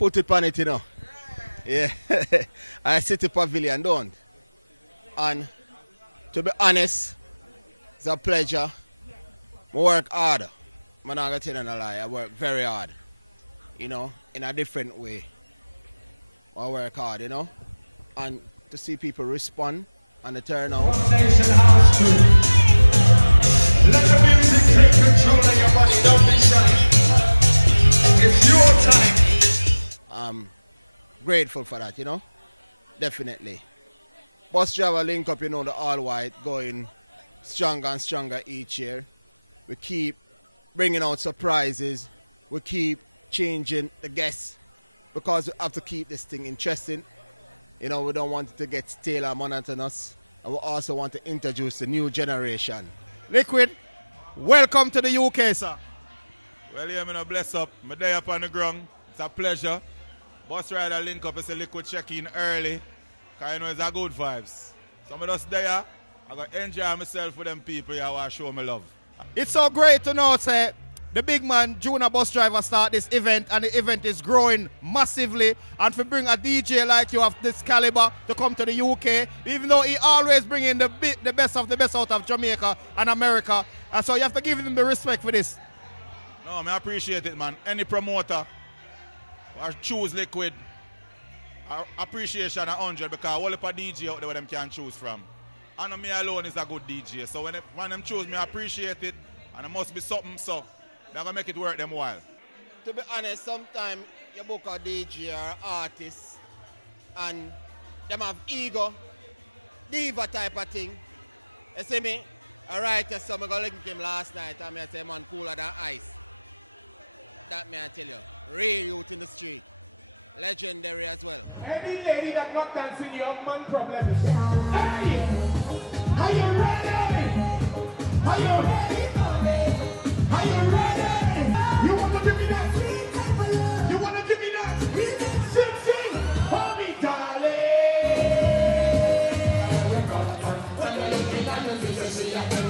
put it on it, you know. Yeah. I City Pavilion, don't. And to be honest, it's a pleasure. I work hard. I'm not going to tell you a lie. I work very hard. You know, in a different way. I work hard, you know. And to see people respond and the turnout. Let the music take control of your body. Don't be shy. It's your time. I'm grateful for that, you know. Definitely. Bus driver link up, you know, the all white going stronger and stronger each year. We keep bringing out surprises. We keep changing the guests because we have to keep this thing interesting. You know, we don't want it to get stale or monotonous. And we also want to introduce the new generation. Liquid, welcome to the UK, sir. Well, yeah, I'm bless up. I'm there up on the ground. It's a pleasure. Bus rider link up is a Liquid check-in early. Because you know it's a good vibes. So I'm just there. I'm going to enjoy myself with them people here who show me love. It's so great to know, say, the big man, junior bus driver, start this event, and the event is growing massively. And for bring a DJ like you of this caliber to come to the UK, even though he always bring in the best of the best out of Jamaica and America. And so you have to give him the respect for this. No, I appreciate it, man. Any promoter or choose Liquid, appreciation 100 because all of a DJ out there where them can choose from. And me alone is a good DJ. So when them choose me, I appreciate it. And it must be something, so they're going to make it work them while. To be honest, sometimes you book a DJ or artist and them have ego, diva type of thing. You see me? Alright, so I'm going to link him last night and I say, man, cooler than ice. That me I tell you. Real youth in the street. Legendary as well. Any lady that not dancing, you have man problems. Hey! Are you ready? Are you ready? Are you ready? You want to give me that? You want to give me that? Sing, sing. Hold me, darling.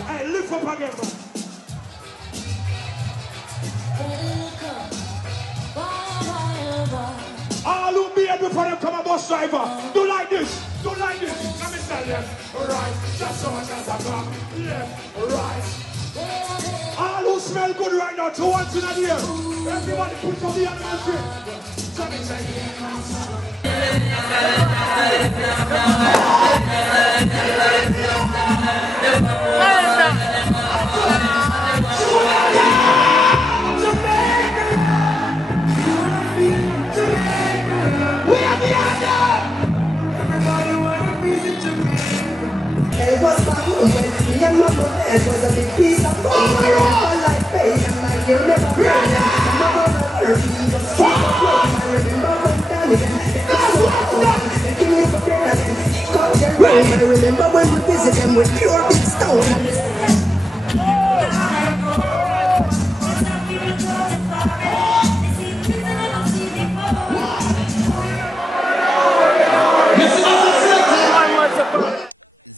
Hey, lift up again, bro. All who be able for them come a bus driver. Do like this. Do like this. Let me tell you. Right. Just so much as I come. Left. Right. All who smell good right now. 2 1 in the air. Everybody put on the animal tree. Let me tell everybody wanna visit Jamaica. It was my home when me and my mother. It was a big piece of gold. I like pain and my girl never break. My mother hurt me, but she was broke. I remember when Danny they give me for bread and she got their road. I remember when we visited them with pure big stone.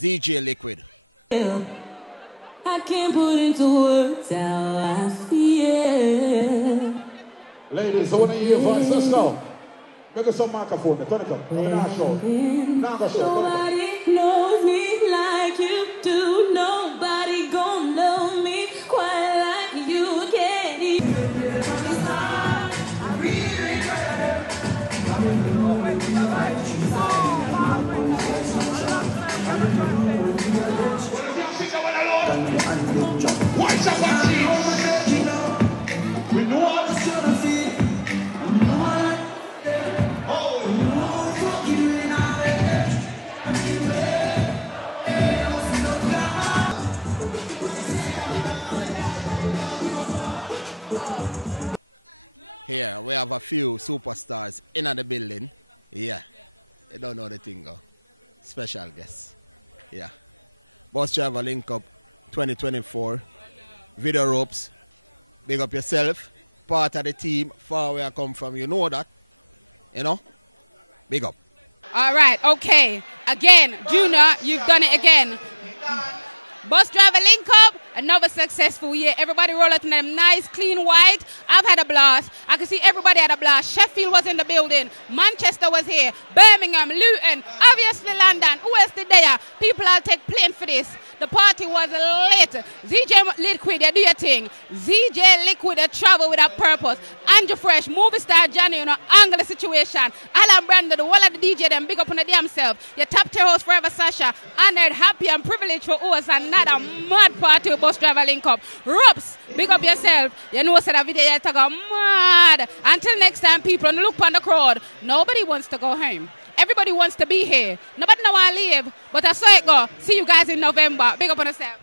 ZJ Liquid. I can't put into words how I feel. Ladies, I want to hear your voice. Let's go. Make us some microphone. Turn it up. Nobody knows me like you do. Nobody gonna love me quite like you can. Watch out, watch it. We know what to Here, we have a few superstars in the building. Yeah. You don't know the thing, though. Special guests. Yeah. Bus driver link up 2024. Video ropes. Big up yourself. Part of the team. Far where I come from. You know that. You know? Big up. All right. Okay. Again, Junior, you've done it again. Bus driver link up, another successful year. Everybody roll out in them nice, clean white. I've had a blast. I can see everybody had a blast. Sheffield was in the building. Manchester was here. Birmingham, Luton, obviously London. Who else did there? People will take plane for this. The party was lit. ZJ Liquid, you do your thing. ZJ Liquid, you travel with a purpose. Andrew Fresh, movie star Johnny, you know, angle the situation. Alan Brandon, the whole of the DJ, them big up on the damn self. Your top tier host forever, Sasha. Honored, happy, and privileged for us. Another mad party with Bus Driver Link Up. Rups, big up yourself. You know, that video you talk mad. Until next time, people, look on the crowd. Nobody wants to go home. Everybody wants to be here. Nobody know I live, but I saw it go. See you guys in November. Big up on yourself.